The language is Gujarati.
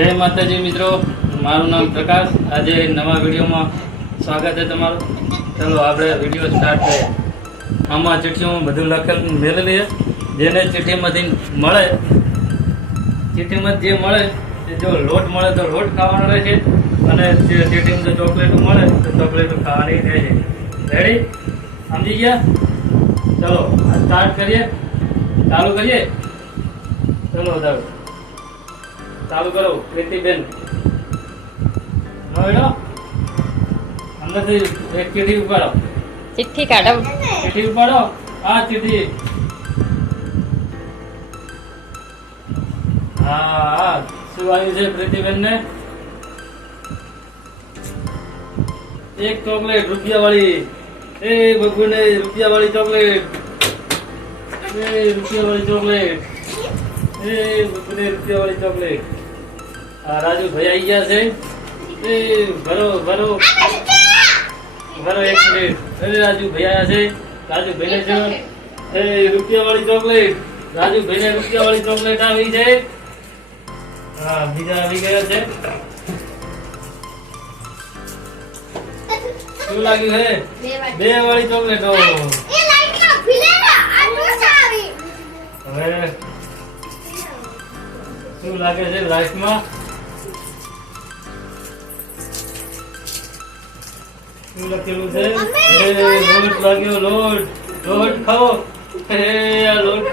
જય માતાજી મિત્રો, મારું નામ પ્રકાશ. આજે નવા વિડીયોમાં સ્વાગત છે તમારું. ચલો, આપણે વીડિયો સ્ટાર્ટ કરીએ. આમાં ચિઠ્ઠીઓમાં બધું લખેલ મેળેલી છે. જેને ચિઠ્ઠીમાંથી મળે, ચિઠ્ઠીમાં જે મળે તે જો લોટ મળે તો લોટ ખાવાનો રહે છે. અને જે ચિઠ્ઠીમાં જો ચોકલેટો મળે, તો ચોકલેટો ખાવાની રહે છે. રેડી સમજી ગયા? ચલો સ્ટાર્ટ કરીએ. ચાલુ કરીએ? ચલો દાદા ચાલુ કરો પ્રીતિબેન. નોઈડો અંદરથી એક ચીઠી ઉપાડો. ચિઠ્ઠી કાઢો. ચીઠી ઉપાડો. આ ચીઠી. હા હા શું આવ્યું છે પ્રીતિબેન ને એક ચોકલેટ રૂપિયા વાળી એ બબુને રૂપિયા વાળી ચોકલેટ. એ રૂપિયા વાળી ચોકલેટ. એ બબુને રૂપિયા વાળી ચોકલેટ. આ રાજુ ભાઈ આવી ગયા છે. એ ભરો ભરો. ભરો એક મિનિટ. અરે રાજુ ભાઈ આવ્યા છે. રાજુ ભાઈને છે એ રૂપિયા વાળી ચોકલેટ. રાજુ ભાઈને રૂપિયા વાળી ચોકલેટ આવી છે. હા બીજા આવી ગયા છે. શું લાગ્યું હે? બે વાળી. ચોકલેટ હવે શું લાગે છે લાઈફમાં? લખેલું છે લોટ લાગ્યો લોટ લોટ ખાઓ હે આ લોટ.